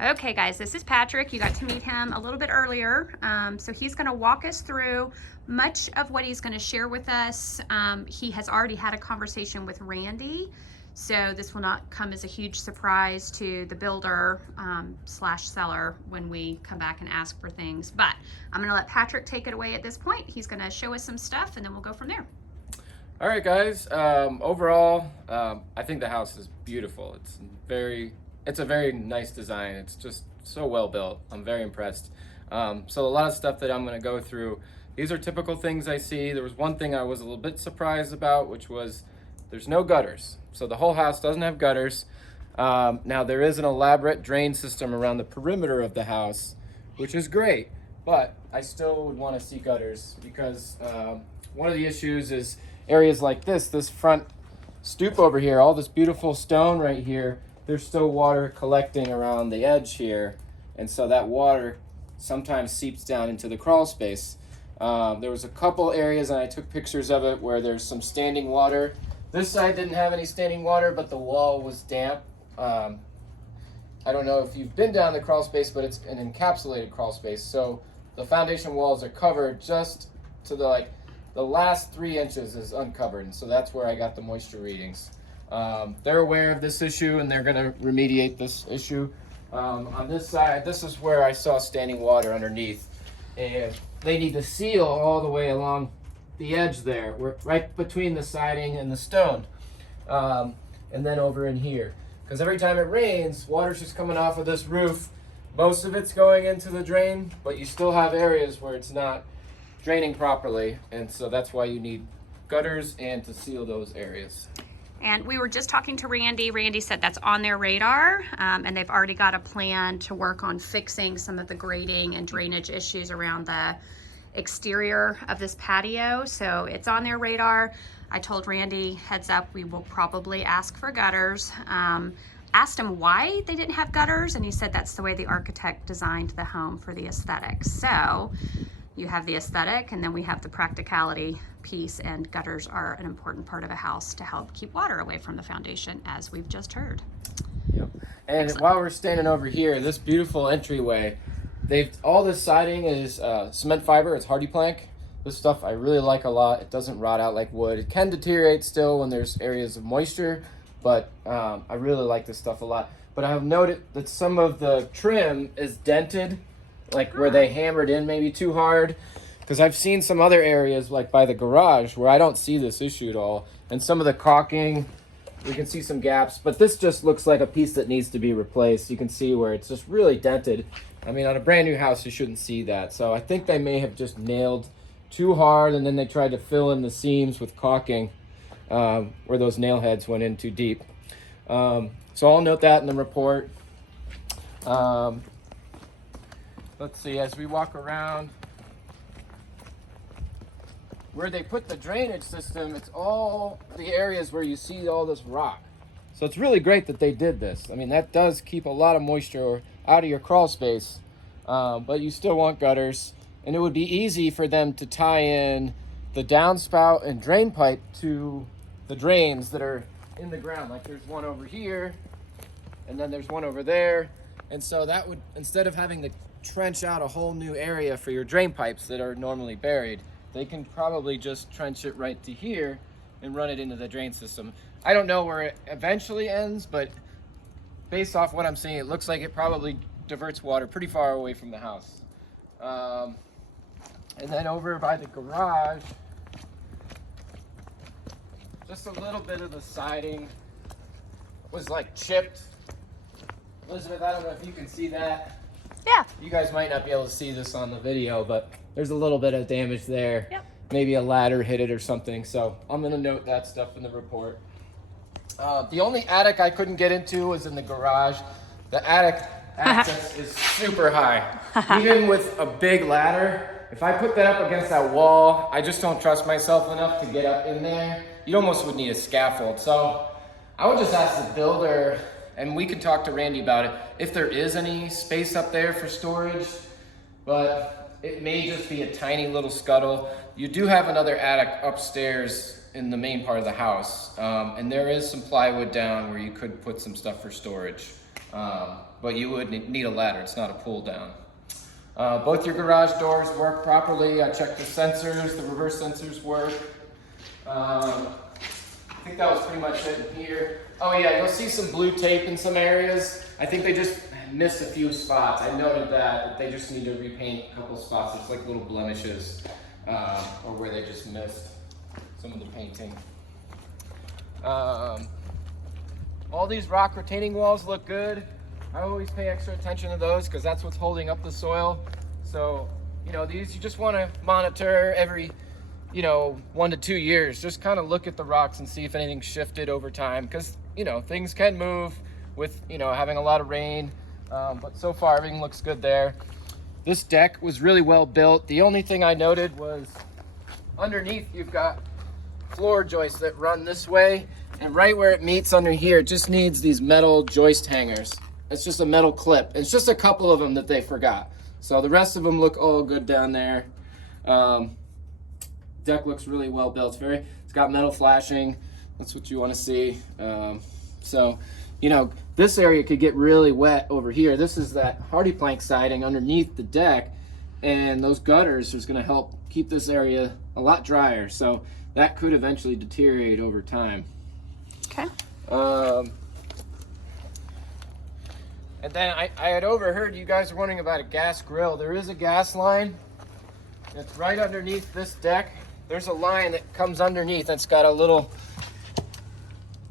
Okay guys, this is Patrick. You got to meet him a little bit earlier. So he's gonna walk us through much of what he's gonna share with us. He has already had a conversation with Randy, so this will not come as a huge surprise to the builder slash seller when we come back and ask for things. But I'm gonna let Patrick take it away at this point. He's gonna show us some stuff and then we'll go from there. All right, guys. Overall, I think the house is beautiful. It's a very nice design. It's just so well built. I'm very impressed. So a lot of stuff that I'm going to go through. These are typical things I see. There was one thing I was a little bit surprised about, which was there's no gutters. So the whole house doesn't have gutters. Now there is an elaborate drain system around the perimeter of the house, which is great. But I still would want to see gutters because one of the issues is areas like this front stoop over here, all this beautiful stone right here, there's still water collecting around the edge here. And so that water sometimes seeps down into the crawl space. There was a couple areas, and I took pictures of it, where there's some standing water. This side didn't have any standing water, but the wall was damp. I don't know if you've been down the crawl space, but it's an encapsulated crawl space. So the foundation walls are covered just to the last 3 inches is uncovered, and so that's where I got the moisture readings. They're aware of this issue and they're going to remediate this issue. On this side, this is where I saw standing water underneath, and they need to seal all the way along the edge there, right between the siding and the stone, and then over in here. Because every time it rains, water's just coming off of this roof. Most of it's going into the drain, but you still have areas where it's not draining properly, and so that's why you need gutters and to seal those areas. And we were just talking to Randy. Randy said that's on their radar, and they've already got a plan to work on fixing some of the grading and drainage issues around the exterior of this patio. So it's on their radar. I told Randy, heads up, we will probably ask for gutters. Asked him why they didn't have gutters, and he said that's the way the architect designed the home for the aesthetics. So you have the aesthetic, and then we have the practicality piece, and gutters are an important part of a house to help keep water away from the foundation, as we've just heard. Yep. And Excellent. While we're standing over here, this beautiful entryway, all this siding is cement fiber. It's hardy plank. This stuff I really like a lot. It doesn't rot out like wood. It can deteriorate still when there's areas of moisture, but I really like this stuff a lot. But I have noted that some of the trim is dented, like where they hammered in maybe too hard, because I've seen some other areas like by the garage where I don't see this issue at all, and some of the caulking, we can see some gaps, but this just looks like a piece that needs to be replaced. You can see where it's just really dented. I mean, on a brand new house you shouldn't see that, so I think they may have just nailed too hard, and then they tried to fill in the seams with caulking where those nail heads went in too deep. So I'll note that in the report. Let's see, as we walk around, where they put the drainage system, it's all the areas where you see all this rock. So it's really great that they did this. I mean, that does keep a lot of moisture out of your crawl space, but you still want gutters. And it would be easy for them to tie in the downspout and drain pipe to the drains that are in the ground. Like there's one over here, and then there's one over there. And so that would, instead of having to trench out a whole new area for your drain pipes that are normally buried, they can probably just trench it right to here and run it into the drain system. I don't know where it eventually ends, but based off what I'm seeing, it looks like it probably diverts water pretty far away from the house. And then over by the garage, just a little bit of the siding was like chipped. Elizabeth, I don't know if you can see that. Yeah. You guys might not be able to see this on the video, but there's a little bit of damage there. Yep. Maybe a ladder hit it or something. So I'm going to note that stuff in the report. The only attic I couldn't get into was in the garage. The attic access is super high. Even with a big ladder, if I put that up against that wall, I just don't trust myself enough to get up in there. You almost would need a scaffold. So I would just ask the builder, and we can talk to Randy about it, if there is any space up there for storage, but it may just be a tiny little scuttle. You do have another attic upstairs in the main part of the house, and there is some plywood down where you could put some stuff for storage. but you would need a ladder. It's not a pull down. Both your garage doors work properly. I checked the sensors, the reverse sensors work. I think that was pretty much it in here. Oh yeah, you'll see some blue tape in some areas. I think they just missed a few spots. I noted that they just need to repaint a couple spots. It's like little blemishes, or where they just missed some of the painting. All these rock retaining walls look good. I always pay extra attention to those because that's what's holding up the soil. So, you know, these you just want to monitor every, 1 to 2 years. Just kind of look at the rocks and see if anything shifted over time, because, things can move with, having a lot of rain. But so far everything looks good there. This deck was really well built. The only thing I noted was underneath you've got floor joists that run this way, and right where it meets under here, it just needs these metal joist hangers. It's just a metal clip. It's just a couple of them that they forgot. So the rest of them look all good down there. Deck looks really well built. It's got metal flashing. That's what you want to see. So, this area could get really wet over here. This is that hardy plank siding underneath the deck, and those gutters is going to help keep this area a lot drier. So that could eventually deteriorate over time. Okay. And then I had overheard you guys were wondering about a gas grill. There is a gas line. It's right underneath this deck. There's a line that comes underneath. It's got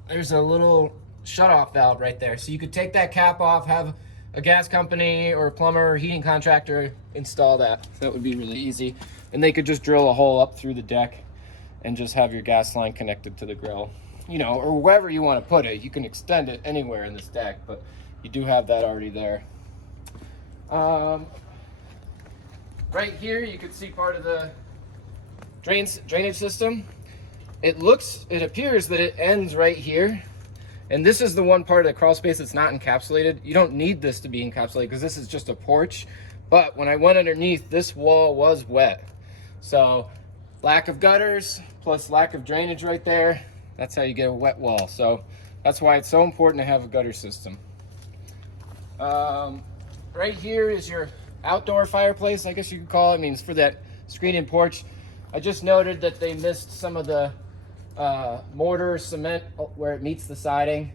there's a little shutoff valve right there. So you could take that cap off, have a gas company or a plumber or heating contractor install that. That would be really easy. And they could just drill a hole up through the deck and just have your gas line connected to the grill. Or wherever you want to put it. You can extend it anywhere in this deck, but you do have that already there. Right here, you can see part of the drainage system. It appears that it ends right here. And this is the one part of the crawl space that's not encapsulated. You don't need this to be encapsulated because this is just a porch. But when I went underneath, this wall was wet. So lack of gutters plus lack of drainage right there, that's how you get a wet wall. So that's why it's so important to have a gutter system. Right here is your outdoor fireplace, I guess you could call it. I mean, it's for that screen-in porch. I just noted that they missed some of the mortar cement where it meets the siding,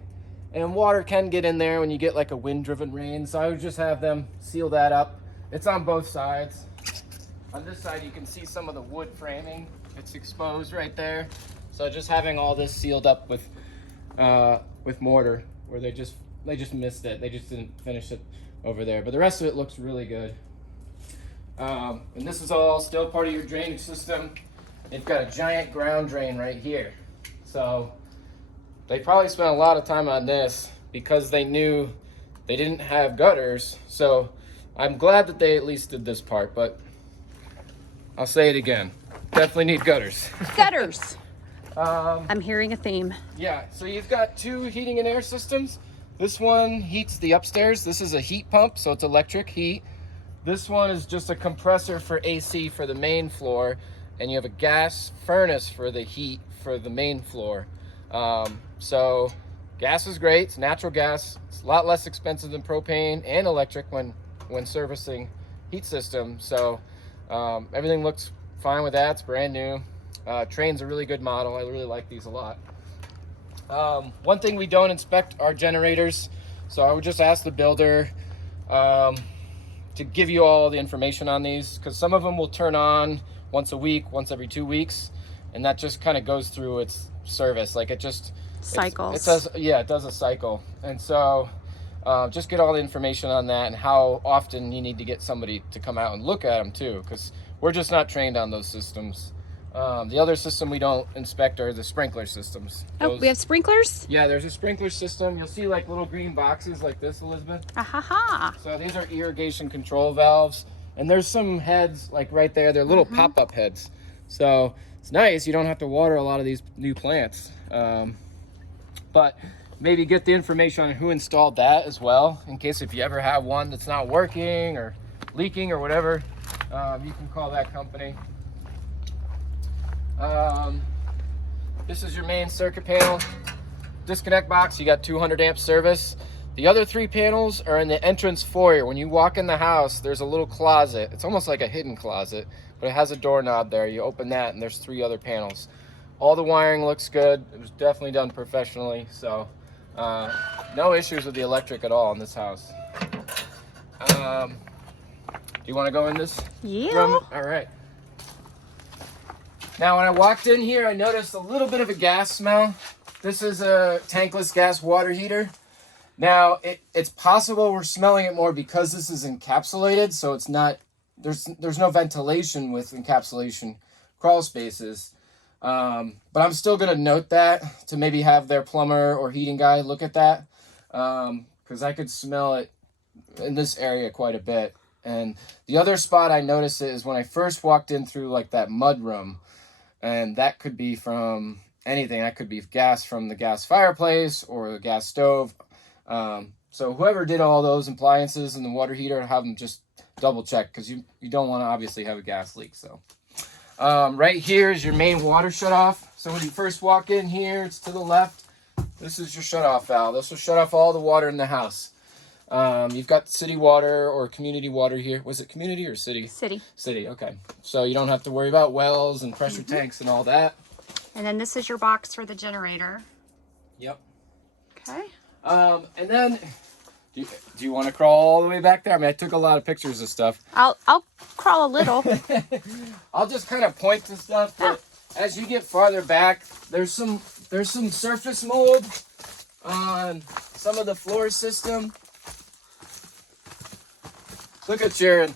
and water can get in there when you get like a wind-driven rain. So I would just have them seal that up. It's on both sides. On this side, you can see some of the wood framing. It's exposed right there. So just having all this sealed up with mortar, where they just missed it. They just didn't finish it over there. But the rest of it looks really good. And this is all still part of your drainage system. They've got a giant ground drain right here. So they probably spent a lot of time on this because they knew they didn't have gutters. So I'm glad that they at least did this part, but I'll say it again. Definitely need gutters. Gutters. I'm hearing a theme. Yeah, so you've got 2 heating and air systems. This one heats the upstairs. This is a heat pump, so it's electric heat. This one is just a compressor for AC for the main floor, and you have a gas furnace for the heat for the main floor. So gas is great. It's natural gas. It's a lot less expensive than propane and electric when servicing heat system. So everything looks fine with that. It's brand new. Train's a really good model. I really like these a lot. One thing we don't inspect are generators. So I would just ask the builder to give you all the information on these, because some of them will turn on once a week, once every 2 weeks, and that just kind of goes through its service. Like it just cycles. It does a cycle. And so just get all the information on that and how often you need to get somebody to come out and look at them too, because we're just not trained on those systems. The other system we don't inspect are the sprinkler systems. We have sprinklers? Yeah, there's a sprinkler system. You'll see like little green boxes like this, Elizabeth. Ha. So these are irrigation control valves. And there's some heads like right there. They're little pop-up heads. So it's nice. You don't have to water a lot of these new plants. But maybe get the information on who installed that as well, in case if you ever have one that's not working or leaking or whatever, you can call that company. This is your main circuit panel disconnect box. You got 200 amp service. The other 3 panels are in the entrance foyer. When you walk in the house, there's a little closet. It's almost like a hidden closet, but it has a doorknob there. You open that and there's 3 other panels. All the wiring looks good. It was definitely done professionally, so no issues with the electric at all in this house. Do you want to go in this Yeah. room? All right. Now, when I walked in here, I noticed a little bit of a gas smell. This is a tankless gas water heater. Now, it's possible we're smelling it more because this is encapsulated, so it's not, there's no ventilation with encapsulation crawl spaces. But I'm still going to note that to maybe have their plumber or heating guy look at that, because I could smell it in this area quite a bit. And the other spot I noticed it is when I first walked in through like that mud room, and that could be from anything. That could be gas from the gas fireplace or the gas stove. So whoever did all those appliances and the water heater, have them just double check, because you don't want to obviously have a gas leak. So right here is your main water shut off. So when you first walk in here, it's to the left. This is your shut off valve. This will shut off all the water in the house. You've got city water or community water here. Was it community or city? City. City, okay. So you don't have to worry about wells and pressure tanks and all that. And then this is your box for the generator. Yep. Okay. And then, do you want to crawl all the way back there? I mean, I took a lot of pictures of stuff. I'll crawl a little. I'll just kind of point to stuff, but as you get farther back, there's some surface mold on some of the floor system. Look at your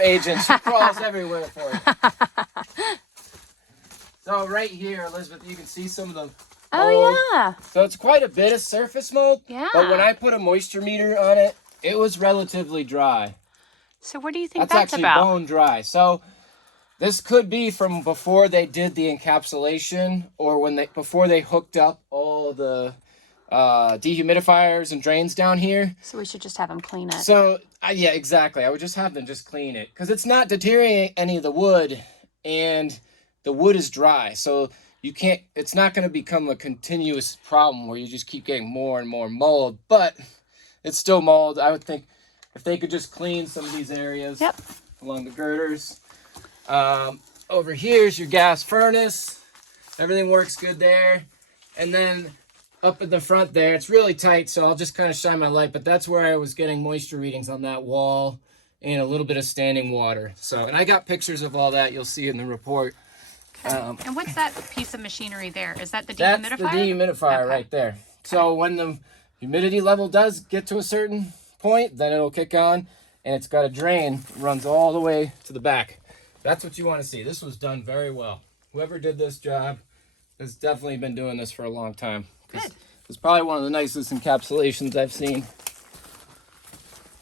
agent. She crawls everywhere for you. So right here, Elizabeth, you can see some of the mold. Oh yeah. So it's quite a bit of surface mold. Yeah. But when I put a moisture meter on it, it was relatively dry. So what do you think That's that's actually about? bone dry. So this could be from before they did the encapsulation, or before they hooked up all the dehumidifiers and drains down here. So we should just have them clean it. So yeah, exactly. I would just have them just clean it, because it's not deteriorating any of the wood, and the wood is dry. So it's not going to become a continuous problem where you just keep getting more and more mold, but it's still mold. I would think if they could just clean some of these areas along the girders. Over here's your gas furnace. Everything works good there. And then up in the front there, it's really tight, so I'll just kind of shine my light, but that's where I was getting moisture readings on that wall and a little bit of standing water. So, and I got pictures of all that. You'll see in the report. And what's that piece of machinery there? Is that the That's dehumidifier? the dehumidifier right there. So when the humidity level does get to a certain point, then it'll kick on, and it's got a drain that runs all the way to the back. That's what you want to see. This was done very well. Whoever did this job has definitely been doing this for a long time. Good. It's probably one of the nicest encapsulations I've seen.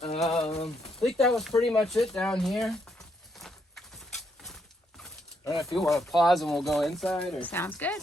I think that was pretty much it down here. I don't know if you want to pause and we'll go inside, or Sounds good.